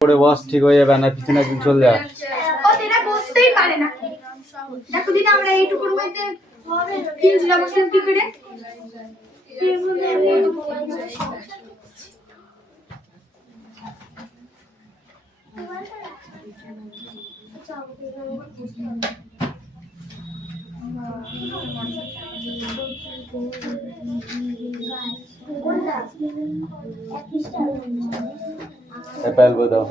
করে বস, ঠিক হয়ে যাবে, না পিছনে একদিন চলে যা। ও তেরা বসতেই পারে না। দেখো দিদি আমরা এইটুকুর মধ্যে কিনছিলাম আসলে কি করে অ্যাপেল দাও।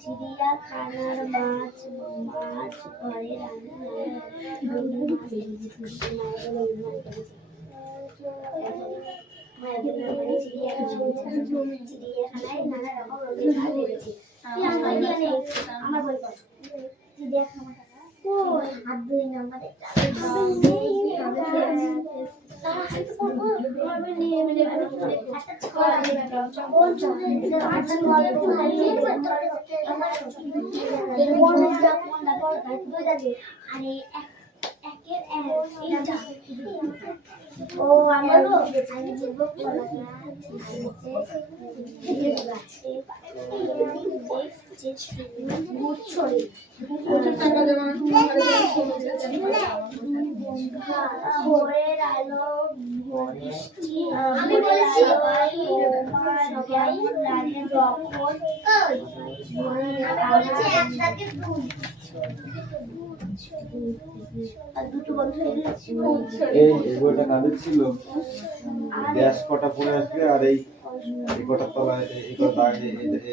চিড়িয়াখানার মাছ মাছ ঘরে চিড়িয়াখানায় নানা রকম রঙিন মাছ দেখেছি। আমার বই কর চিড়িয়াখানা হাত ধুই না আমাদের ও আমারও আমি জীবক ভোরের আলো আমি বলেছি দুটো বন্ধু এই বইটা কাদের ছিল? গ্যাস কটা পড়ে আসবে, আর এই কটার তলায় এই কটা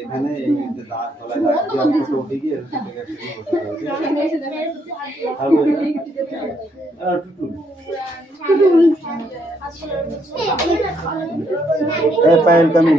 এখানে এই তলায় ফটো উঠে গিয়ে পায়েল কামিং।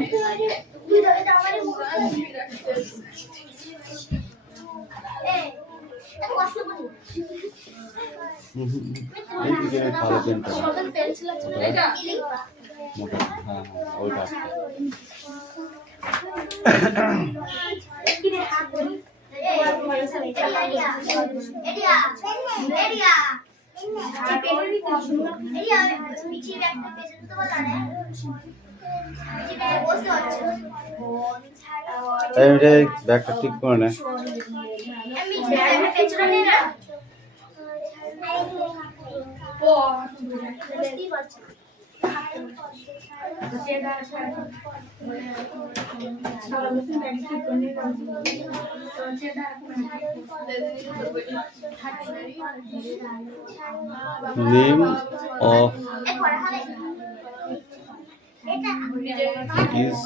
ব্যাগটা ঠিক করে না। Name of is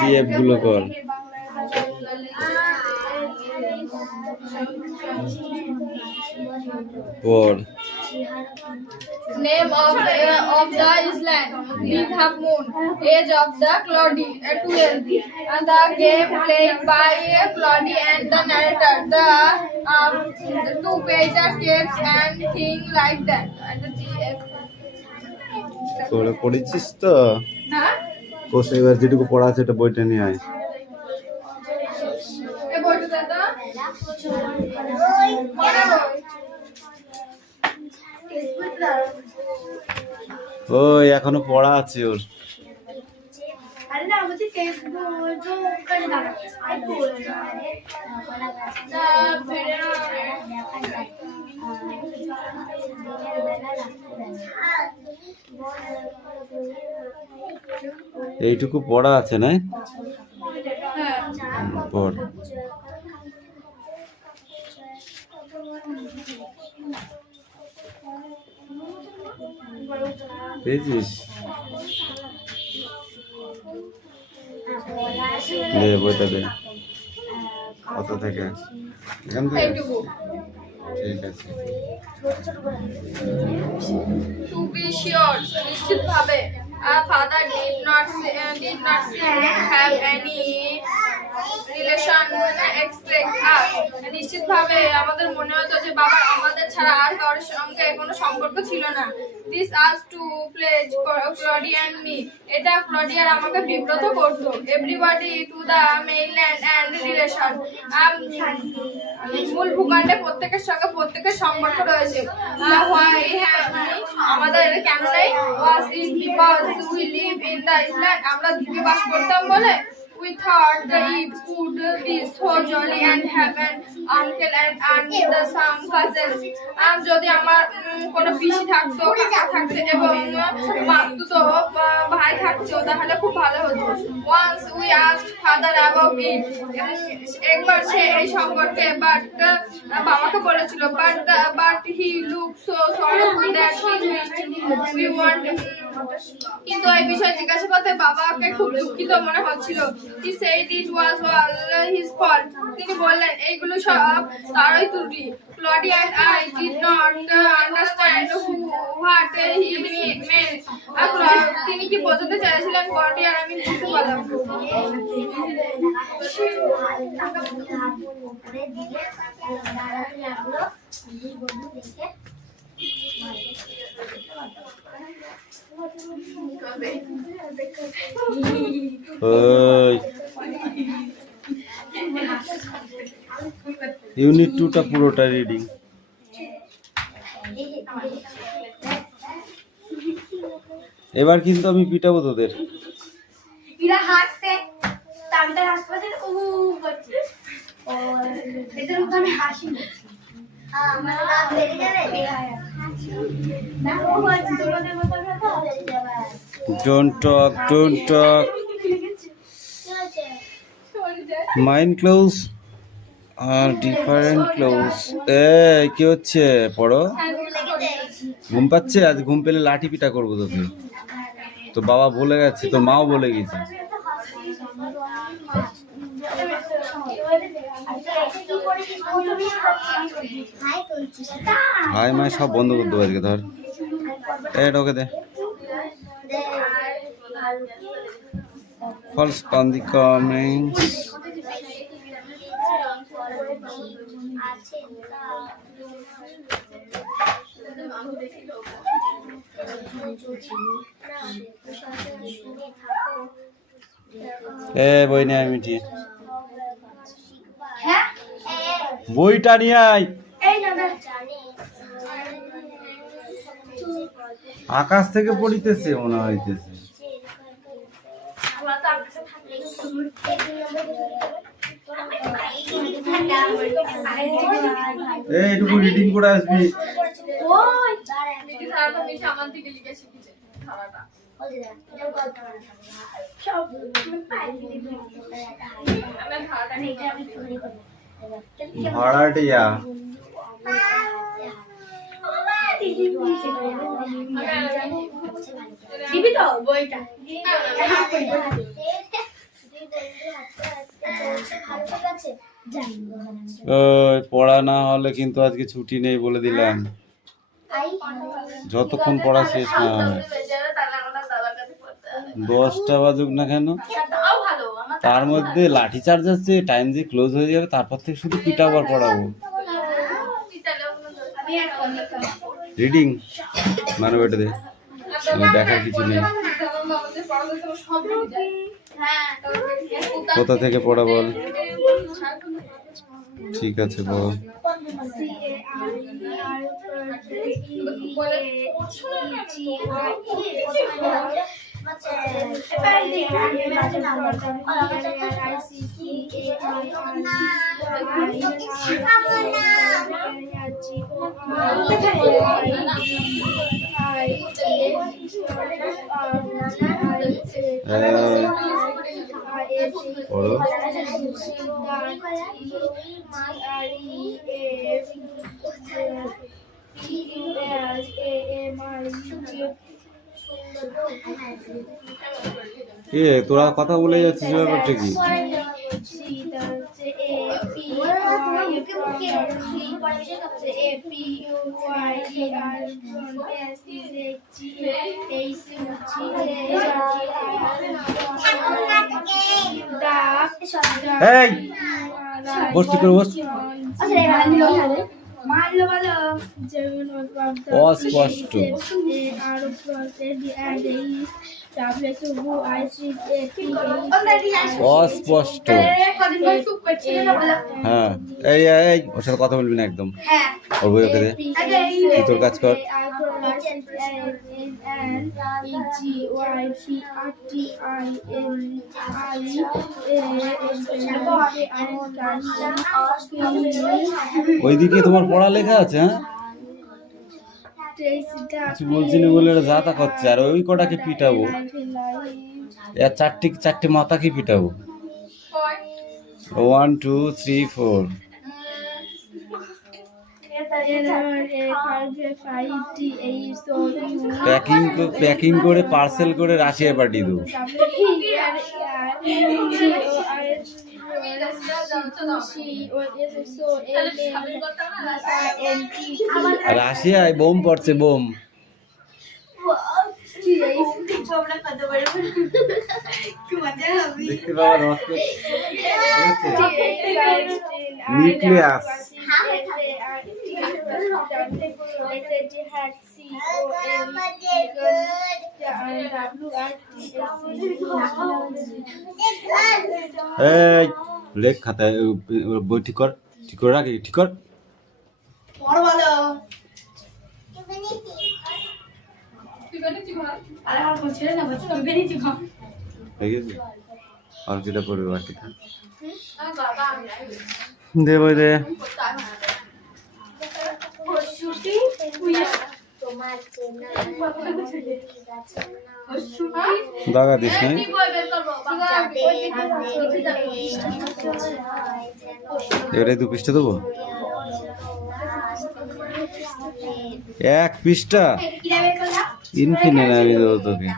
TF গুলো কর। পড় Name of the island, Big Half Moon. Age of the Claudie, 12. And the game played by Claudie and the narrator. The two pages keeps and things like that. And the তোরা পড়েছিস তো? হ্যাঁ course এবার যেটুকু পড়া আছে এটা বইটা নিয়ে আয়। এই বইটা দাদা ওই এখনো পড়া আছে ওর। अरे ना मुझे टेस्ट जो कर दादा এইটুকু পড়া আছে না? পড়। পেয়েছিস? দে বইটা দে। কত থেকে? এখান থেকে? ঠিক আছে। To be sure, নিশ্চিতভাবে father did not have any relation expect us. নিশ্চিতভাবে আমাদের মনে হতো যে বাবা আমাদের ছাড়া আর কারোর সঙ্গে কোনো সম্পর্ক ছিল না। This us to pledge Claudia and me. এটা ক্লডিয়া আর আমাকে বিব্রত করত। Everybody to the mainland and relation. মূল ভূখণ্ডে প্রত্যেকের সঙ্গে প্রত্যেকের সম্পর্ক রয়েছে। Why আমাদের কেন নেই? Was it because we live in the island? আমরা দ্বীপে বাস করতাম বলে? We thought that it would be so jolly and have an uncle and the some cousins. যদি আমার কোনো পিসি থাকতো, কাকা থাকতো এবং মাতুতো ভাই থাকতো তাহলে খুব ভালো হতো। Once we asked father about it. একবার সে এই সম্পর্কে বাবাকে বলেছিল, but he looked so sorrowful that we want. কিন্তু এই বিষয়ে জিজ্ঞাসা করতে বাবাকে খুব দুঃখিত মনে হচ্ছিল। He said it was all his fault. তিনি বললেন এইগুলো সব তারই ত্রুটি। Claudia and I did not understand what he meant. তিনি কি বোঝাতে চাইছিলেন ক্লডিয়া আর আমি বুঝতে পারলাম ইউনিট 2টা পুরোটা রিডিং। এবার কিন্তু আমি পিটাবো তোদের। এরা হাসছে তান্তার হাসপাতাল ও করছে এদের মধ্যে আমি হাসি না আমার নাম বেরিয়ে যাবে না ও বলছে তোমাদের মতো কথা বেরিয়ে যাবে ডোন্ট টক মাইন্ড ক্লোজ আর ডিফারেন্ট ক্লোজ। কি হচ্ছে? পড়ো। ঘুম পাচ্ছে? আজ ঘুম পেলে লাঠি পিটা করবো তোকে। তো বাবা বলে গেছে, তোর মাও বলে গেছে। হাই মাই সব বন্ধ করতে পারি। ধর এটা ওকে দে। False on the comments. বই নিয়ে আয় মিটি। বইটা নিয়ে আয়। আকাশ থেকে পড়িতেছে মনে হইতেছে। এইটুকু রিডিং করে আসবি। আমার দিকে লিখে শিখেছে ধারাটা ভাড়াটিয়া দিবি তো বইটা পড়া না হলে কিন্তু আজকে ছুটি নেই বলে দিলাম। যতক্ষণ পড়া শেষ না হয়। 10টা বাজুক না কেন, তার মধ্যে লাঠি চার্জ আছে, টাইম দিয়ে ক্লোজ হয়ে যাবে, তারপর থেকে শুধু পিটা আবার পড়াবো। রিডিং মানে ওইটা দে, দেখার কিছু নেই। কোথা থেকে পড়া বল? ঠিক আছে বল। পড়ো। এ তোরা কথা বলে যাচ্ছিস, ব্যাপারটা কি? এই বস, ঠিক করে বস। অস্পষ্ট, অস্পষ্ট। হ্যাঁ, এই এই ওর সাথে কথা বলবি না একদম। ওর বই ওকে দে, তুই তোর কাজ কর। ওইদিকে তোমার পড়ালেখা আছে? হ্যাঁ, কিছু বলছি না বলে যা তা করছে। আর ওই কটাকে পিটাবো, এর চারটে মাথাকে পিটাবো। 1 2 3 4। প্যাকিং করে পার্সেল করে রাশিয়া পাঠিয়ে দেবো। রাশিয়ায় বোম পড়ছে, বোম। দেখতে পাওয়া নিউক্লিয়াস। এই লেখ খাতায় বই ঠিক কর, ঠিক করে রাখ, ঠিক কর। আর যেটা পড়বে বাকি দে বই দে। দাগা দিস নাই। এবারে 2 পৃষ্ঠা দেবো, 1 পৃষ্ঠা ইনফিনিট আমি দেবো তোকে।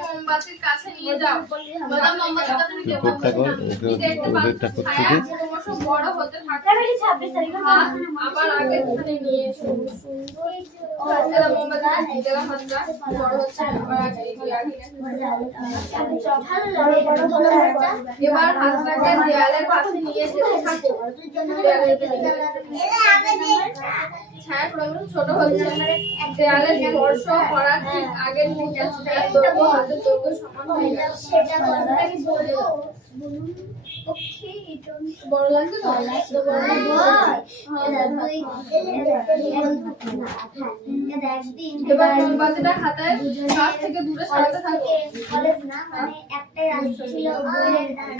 মোমবাতির কাছে নিয়ে যাও, বড় হতে থাকে আবার আগে নিয়ে এসো। এবার হাতটাকে দেয়ালের পাশে নিয়ে যেতে থাকো। ছায়াক্রমে ছোট হচ্ছে, দেয়ালে স্পর্শ করার ঠিক আগের মুহূর্তে দৈর্ঘ্য হাতের দৈর্ঘ্য সমান হয়ে যাবে। বড় লাগছে তো? এবার মোমবাতিটা হাতের কাছ থেকে দূরে সরাতে থাকো।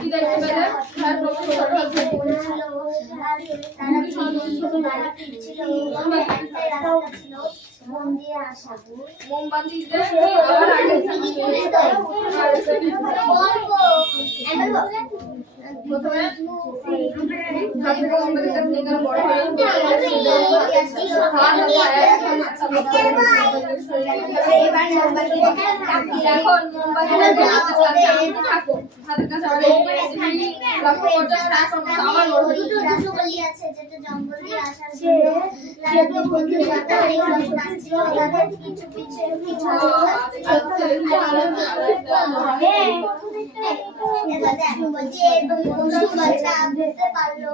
কি দেখতে পেলে? মোমবাতিতে আবার আগে প্রথমে হাতে মোমবাতি নিয়ে বড় হয়ে এখন মোমবাতি থাকো হাতের কাছে লক্ষ্য করছো আমার বড় হয়ে আছে যেটা জঙ্গল দিয়ে আসার জন্য বন্ধু যাতা এই নাচছিল তাদের কিছু পিছে বুঝতে পারলো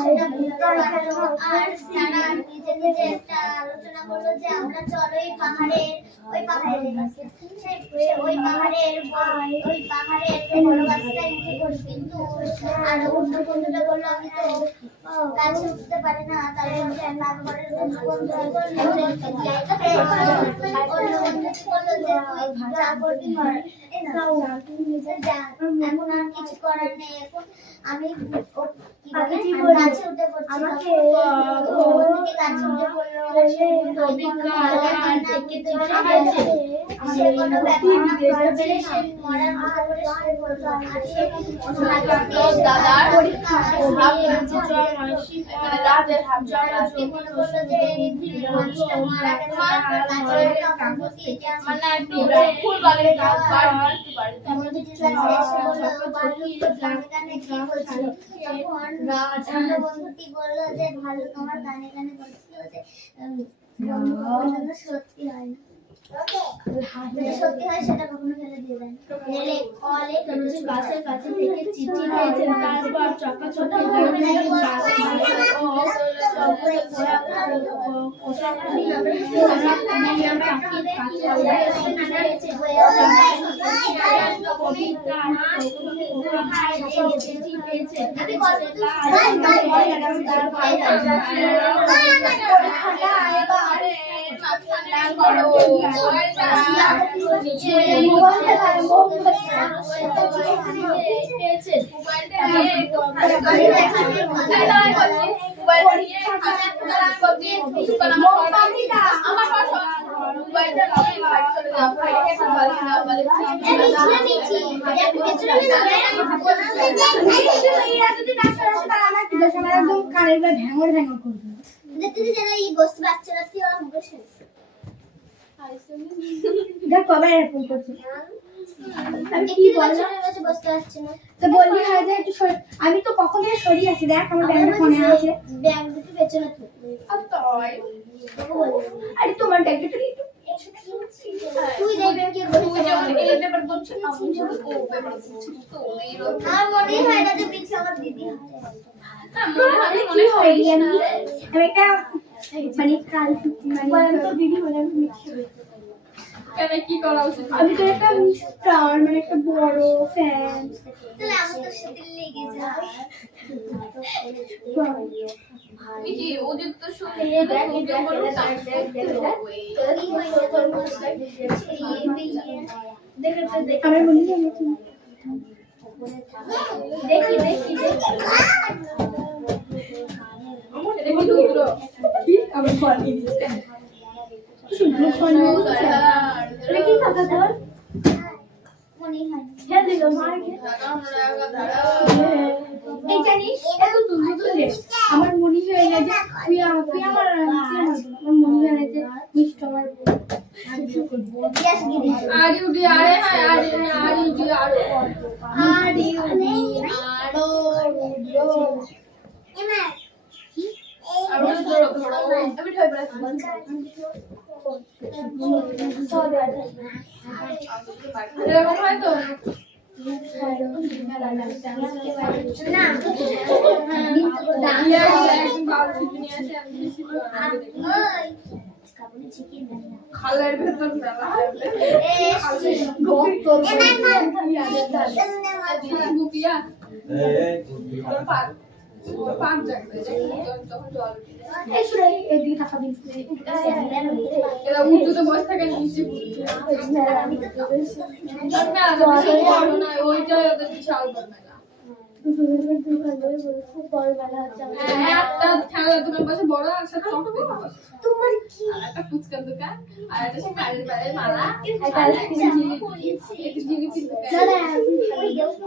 সেটা বুঝতে পারলো আর তারা নিজে নিজে একটা আলোচনা করলো যে আমরা চলো এই পাহাড়ের ওই পাহাড়ের বড় গাছটাই উঠে পড়ি কিন্তু আর অন্য বন্ধুটা বললো আমি তো গাছে উঠতে পারি না তারপর তারপরে অন্য বন্ধু বললো যে তুই যা করবি কর এখন আর কিছু করার নেই এখন আমি গাছে উঠে পড়ছি আমাকে গাছে উঠে পড়লো সে কোনো ব্যাপার না করে সে মরার মতো করে শুয়ে পড়লো আর সে দাদার পরীক্ষা রাতের হাত জড়াতে মনে করলো যে মানুষটা মারা গেছে তারপর মানে একটু ফুল বালে তারপর কিছু এসে বললো বালু গানে গানে কি বলছিল তখন বন্ধুটি বললো যে ভালো তোমার গানে গানে বলছিল যে বন্ধু সত্যি হয় না সত্যি হয় সেটা কখনো ফেলে দিয়ে দেন গাছের কাছে থেকে চিঠি পেয়েছেন তারপর চকা চকা আমি তো কখন থেকে সরিয়ে আছি দেখ আমার ব্যাগটা ফোনে আছে ব্যাগ দুটো পেছনে আরে তোমার ব্যাগটা তুই দেখবে কি এই পেপার করছিস আমার মনে হয় না যে পিছে আমার দিদি আমি একটা মানে কাল মানে তো দিদি বললাম কেন কি করা উচিত আমি তো একটা স্টার মানে একটা বড় ফ্যান তাহলে আমি তো সাথে লেগে যাই কি ওদের তো শুনে দেখ বলো আমার মনে হয় দেখি দেখি দেখি দুটো কি আমি বলি শুনলো ফোন করে কি কথা তোর মনে হয় হ্যাঁ দেখো মারকে এই জানিস এত তুই আমার মনে হয় না যে তুই আমার মনে হয় না যে মিষ্ট আমার আর ইউ ডি আরে হ্যাঁ আর ইউ ডি আরো এমা আর ধরো আমি ঠাই পড়া এরকম হয় তো খালের ভেতর গুপিয়া পাঁচ জায়গায় তখন জল এরা উঁচুতে বসে থাকে নিচে ওইটা ওদের বিশাল মেলা ফুটবল খেলা হচ্ছে একটা খেলার দোকান বসে বড় একটা চকলেট বসে তোমার কি আর একটা ফুচকার দোকান আর একটা শাড়ির বাইরে মালা একটা আইসক্রিম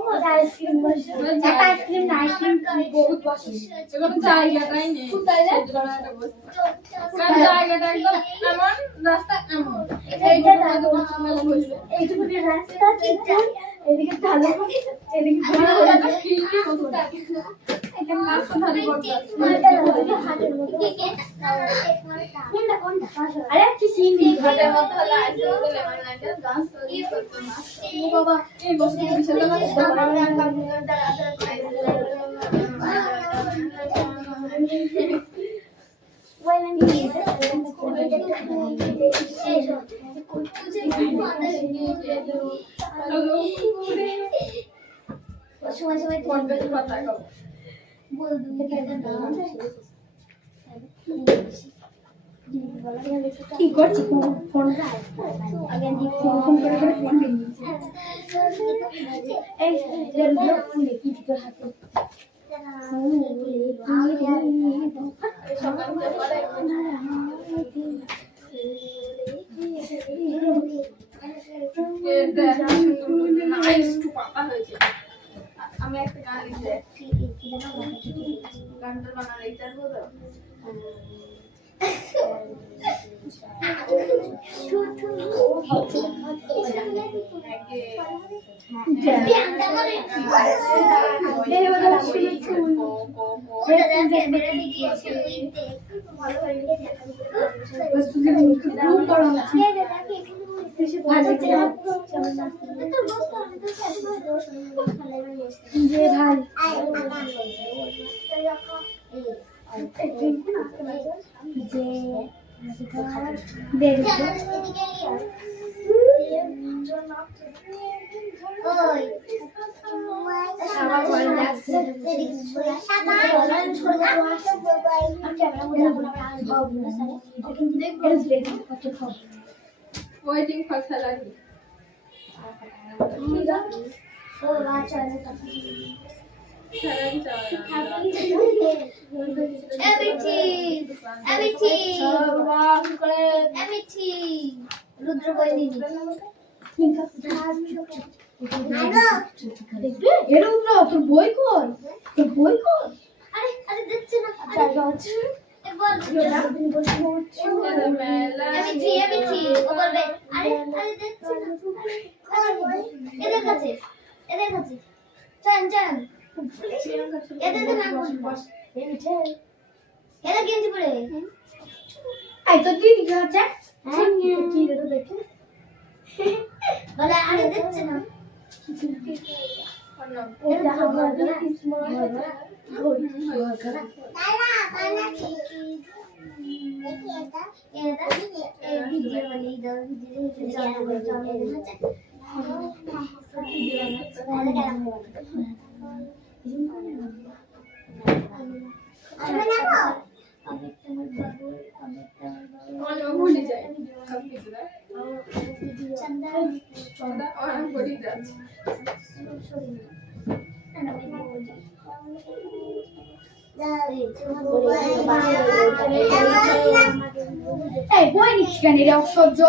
দাদা আইসক্রিম বসে একটা আইসক্রিম না আইসক্রিম বহুত বসে কোনো জায়গাটাই নেই জায়গাটা একদম এমন রাস্তা এমন এইটুকু রাস্তা ঠিক এদিকে ঢালো এদিকে আরে কি সিন ঘাটের মতো হলো আইসক্রিম গুলো লেমন আইসক্রিম গাছ তৈরি করতে না বাবা এই বসে বিশাল সময় সময় কি করছি ফোন আগে ফোন করে ফোন এই ফুলে কি করে হাতে আমি একটা গান লিখতে গানটা বানালে এটার বলো ওয়েটিং ফর স্যালারি স্যালারি রুদ্র বই দিদি তোর বই কর তোর বই কর আরে আরে দেখছি না জায়গা আছে একবার ও বলবে আরে আরে দেখছি না এদের কাছে চান এদের তো নাম বস এদের গেঞ্জি পরে আই তো দিদি আছে হ্যাঁ কি রে দেখে বলে আরে দেখছে না এটা হবে না ভুলে যায় সব কিছু অনেক ভুলে যাচ্ছে এই বই নিচ্ছি কেন এটা অসহ্য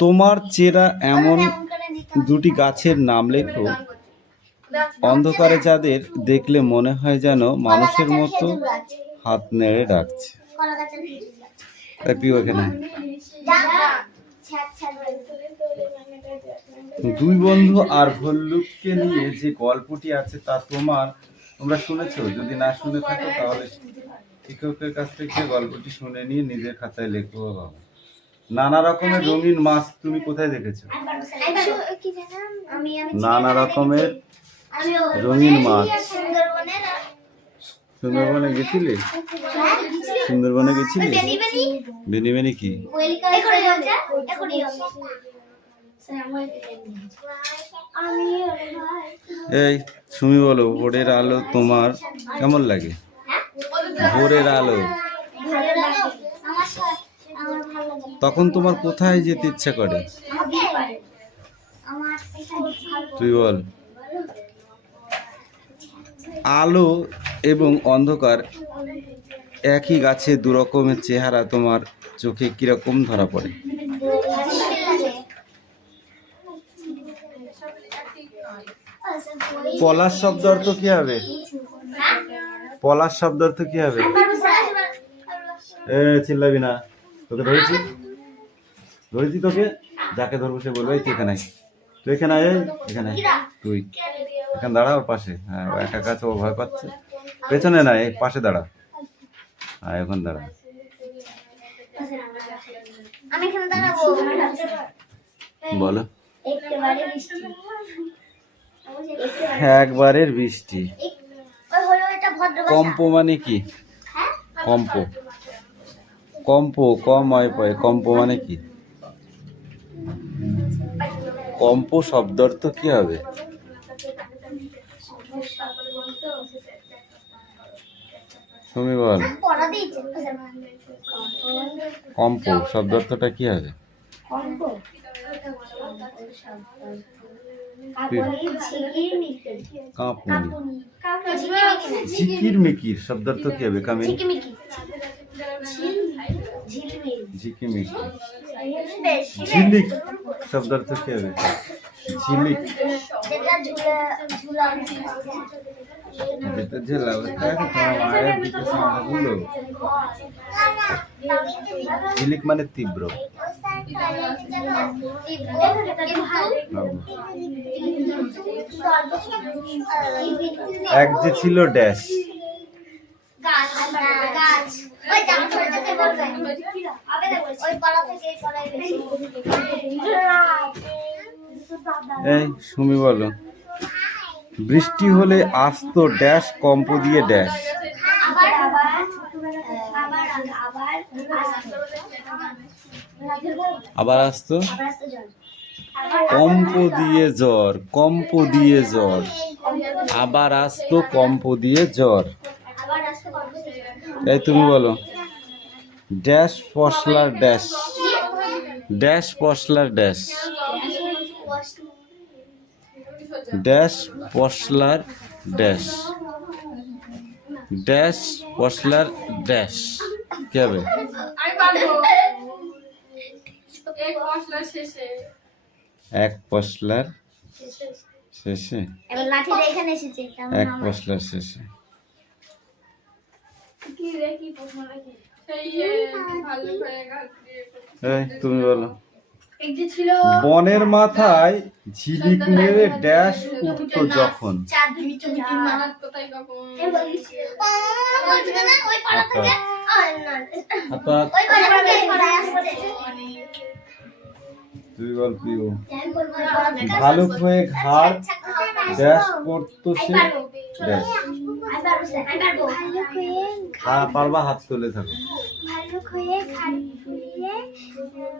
তোমার চেনা এমন দুটি গাছের নাম লেখো অন্ধকারে যাদের দেখলে মনে হয় যেন মানুষের মতো হাত নেড়ে ডাকছে। তাই পিও এখানে। দুই বন্ধু আর ভল্লুককে নিয়ে যে গল্পটি আছে তা তোমরা শুনেছো? যদি না শুনে থাকো তাহলে শিক্ষকের কাছ থেকে গল্পটি শুনে নিয়ে নিজের খাতায় লেখো বাবা। নানা রকমের রঙিন মাছ তুমি কোথায় দেখেছো? নানা রকমের রঙিন মাছ। সুন্দরবনে গেছিলে? সুন্দরবনে গেছিলে? বেনি কি? এই সুমি বলো, ভোরের আলো তোমার কেমন লাগে? ভোরের আলো তখন তোমার কোথায় যেতে ইচ্ছা করে? তুই বল। আলো এবং অন্ধকার একই গাছে দু রকমের চেহারা তোমার চোখে কিরকম ধরা পড়ে? পলাশ শব্দ অর্থ কি হবে? পলাশ শব্দ অর্থ কি হবে? চিল্লাবি না, তোকে ধরেছি তোকে। যাকে ধরবো সে বলবে তুই এখানে, তুই এখানে আয়, এখানে তুই এখানে দাঁড়া ওর পাশে। হ্যাঁ, ও একা কাছে, ও ভয় পাচ্ছে। পেছনে না, এই পাশে দাঁড়া। হ্যাঁ, এখন দাঁড়া। বলো। একবারের বৃষ্টি। কম্প মানে কি? কম্প কম হয় পয়। কম্প মানে কি? কম্প শব্দ অর্থ কি হবে? তুমি বল। কম্প শব্দ অর্থটা কি হবে? ঝিকির মিকির শব্দ অর্থ কি হবে? কামিনী। ঝিকিমিকি। ঝিলিক শব্দ অর্থ কি হবে? ঝিলিক। যেটা ঝেলা মায়ের দিকে সামনে। ঝিলিক মানে তীব্র। এক যে ছিল ড্যাশ। এই সুমি বলো। বৃষ্টি হলে আসতো ড্যাশ, কম্প দিয়ে ড্যাশ। আবার আসতো কম্প দিয়ে জ্বর। কম্প দিয়ে জ্বর। আবার আসতো কম্প দিয়ে জ্বর। এই তুমি বলো। ড্যাশ পশলার ড্যাশ। ড্যাশ পশলার ড্যাশ। ড্যাশ পশলার ড্যাশ। ড্যাশ পশলার ড্যাশ কি হবে? এক পশলার শেষে। এক পশলার শেষে। এই তুমি বলো। বনের মাথায় ঝিলিক মেরে ড্যাশ উঠতো যখন। তুই বল প্রিয়। ভালুক হয়ে ঘাট ড্যাশ করতো সে ড্যাশ। হ্যাঁ, পারবা, হাত তুলে থাকো। ভালুক হয়ে ঘাট ঘুরিয়ে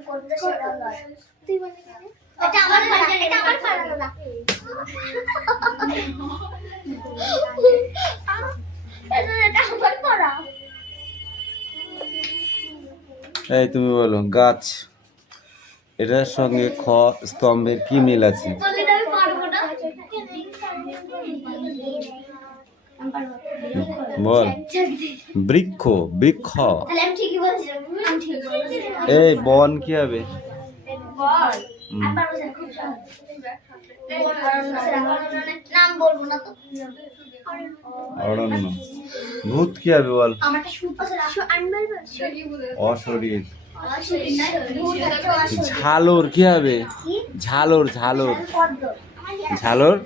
করতো সে ডলার। তুই বল। এটা আমার পারা, এটা আমার পারা না। এটা আমার পারা। এই তুমি বলো। গাছ। এটার সঙ্গে খ স্তম্ভের কি মিল আছে? বল। বৃক্ষ। বৃক্ষ। এই বন কি হবে? নাম বলবো না তো। অরণ্য। ভূত কি হবে বল? আমারটা অশরীর। ঝালর কি হবে? ঝালর ঝালর। ঝালর